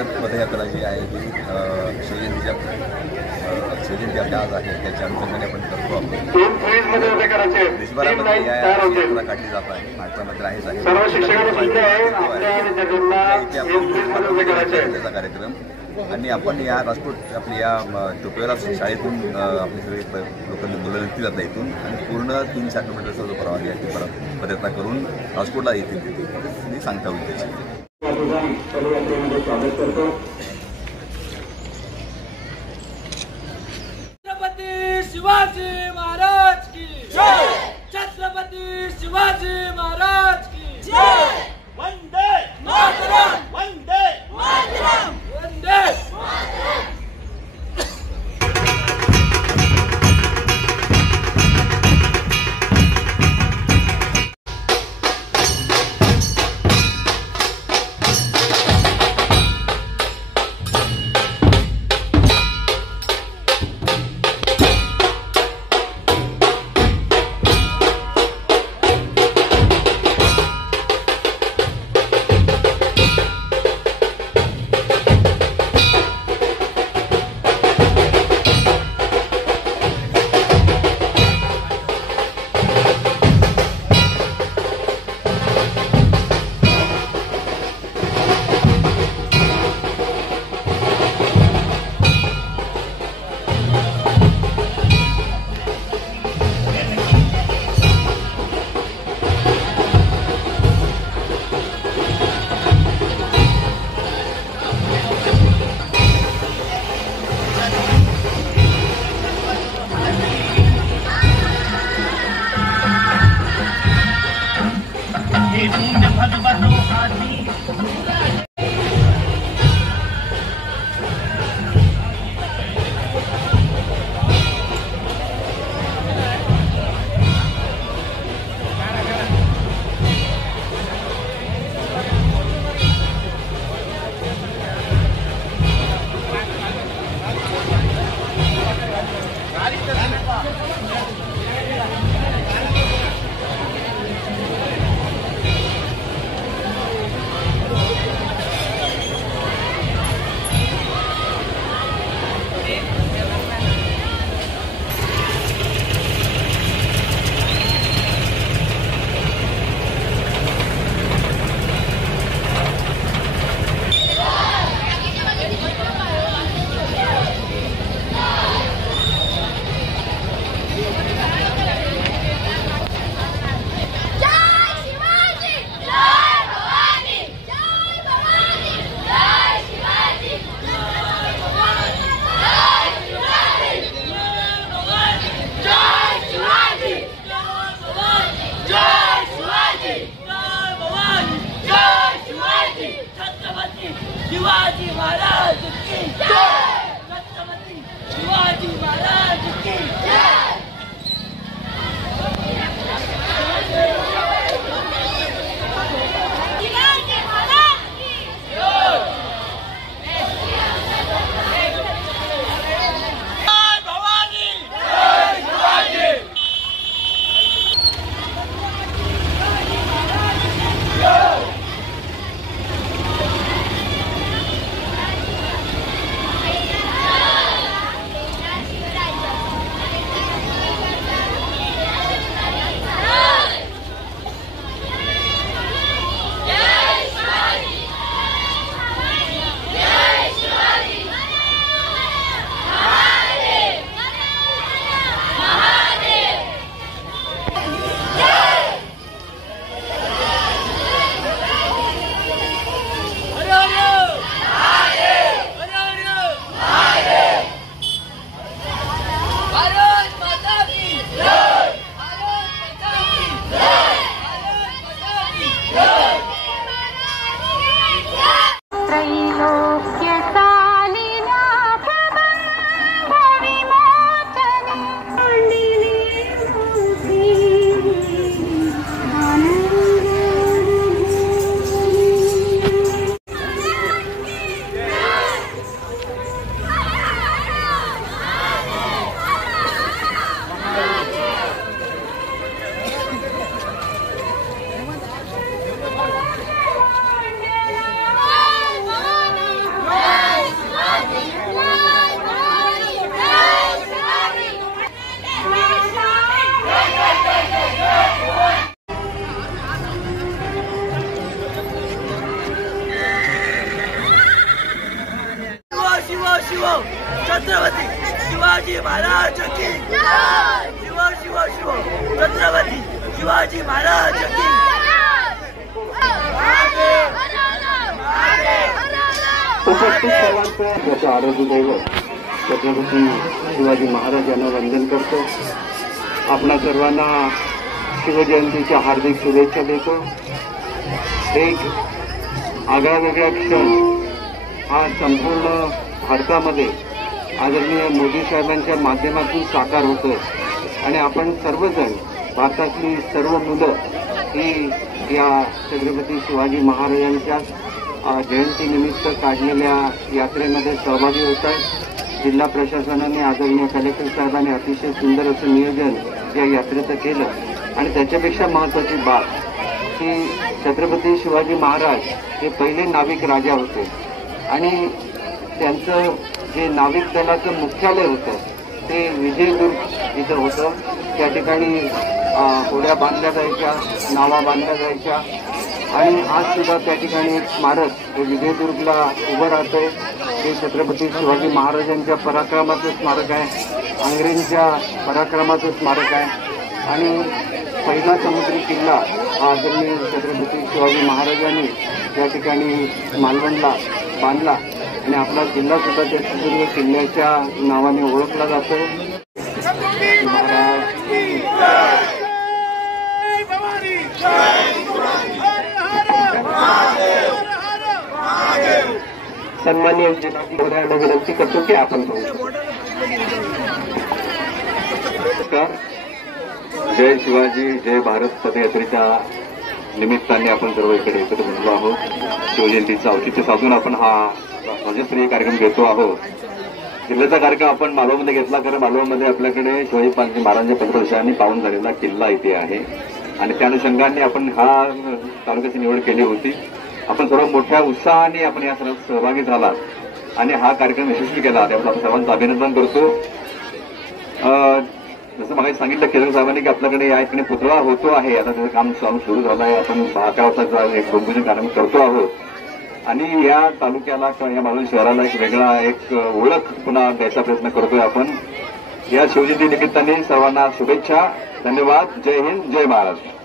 भारत पदयात्रा जी आहे ती शिवजयंती आपल्या आज आहे त्याच्या अनुषंगाने आपण करतो. आपण देशभरामध्ये या यात्रा काढली जात आहे. महाराष्ट्रामध्ये आहेच आहे त्याचा कार्यक्रम. आणि आपण या राजकोट आपल्या या टोपेला शाळेतून आपले सगळे लोक मुलं निघतील जातात इथून आणि पूर्ण 300 किलोमीटरचा जो प्रवास आहे ती पदयात्रा करून राजकोटला येतील तिथे सांगता होईल त्याची. छत्रपती शिवाजी महाराज की जय. छत्रपती शिवाजी महाराज की जय. वंदे मातरम. वंदे मातरम. वंदे मातरम. शिवाजी महाराज की जय. छत्रपती शिवाजी महाराज की जय. छत्रपती शिवाजी महाराज की शिव शिव शिव छत्रपती शिवाजी महाराज की उपस्थित सर्वांचं त्याचं आरोग्य दैवत छत्रपती शिवाजी महाराज यांना वंदन करतो. आपणा सर्वांना शिवजयंतीच्या हार्दिक शुभेच्छा देतो. एक आगळा वेगळा क्षण हा संपूर्ण भारतामध्ये आदरणीय मोदी साहेबांच्या माध्यमातून साकार होतोय आणि आपण सर्वजण भारतातली सर्व मुलं ही या छत्रपती शिवाजी महाराजांच्या जयंतीनिमित्त काढलेल्या यात्रेमध्ये सहभागी होत आहेत. जिल्हा प्रशासनाने आदरणीय कलेक्टर साहेबांनी अतिशय सुंदर असं नियोजन या यात्रेचं केलं आणि त्याच्यापेक्षा महत्त्वाची बाब की छत्रपती शिवाजी महाराज हे पहिले नाविक राजा होते आणि त्यांचं जे नाविक दलाचं मुख्यालय होतं ते विजयदुर्ग इथं होतं. त्या ठिकाणी होड्या बांधल्या जायच्या, नावा बांधल्या जायच्या आणि आज सुद्धा त्या ठिकाणी एक स्मारक हे विजयदुर्गला उभं राहतंय. हे छत्रपती शिवाजी महाराजांच्या पराक्रमाचं स्मारक आहे, अंग्रेजांच्या पराक्रमाचं स्मारक आहे आणि पहिला समुद्री किल्ला हा आदरणीय छत्रपती शिवाजी महाराजांनी त्या ठिकाणी मालवणला बांधला आणि आपला किल्ला सुद्धा त्या सिंधुदुर्ग किल्ल्याच्या नावाने ओळखला जातो. सन्माननीय जिल्हाधिकाऱ्यांना विनंती करतो की आपण जय शिवाजी जय भारत पदयात्रेच्या निमित्ताने आपण सर्व इकडे एकत्र जमलो आहोत. शिवजयंतीचं औचित्य साधून आपण हा राज्यस्तरीय कार्यक्रम घेतो आहोत. किल्ल्याचा कार्यक्रम आपण मालवणमध्ये घेतला कारण मालवणमध्ये आपल्याकडे शिवाजी महाराजांच्या 15 वर्षांनी पावन झालेला किल्ला इथे आहे आणि त्या अनुषंगाने आपण हा तालुक्याची निवड केली होती. आपण सर्व मोठ्या उत्साहाने आपण या सर्व सहभागी झालात आणि हा कार्यक्रम यशस्वी केला त्याबद्दल आपण सर्वांचं अभिनंदन करतो. जसं मला सांगितलं केदार साहेबांनी की आपल्याकडे या ठिकाणी पुतळा होतो आहे, आता त्याचं काम सुरू झालं आहे. आपण 11 वाजता एक भूमिपूजन कार्यक्रम करतो आहोत आणि या तालुक्याला किंवा या मालवण शहराला एक वेगळा एक ओळख पुन्हा द्यायचा प्रयत्न करतोय आपण. या शिवजयंती निमित्ताने सर्वांना शुभेच्छा. धन्यवाद. जय हिंद, जय महाराष्ट्र.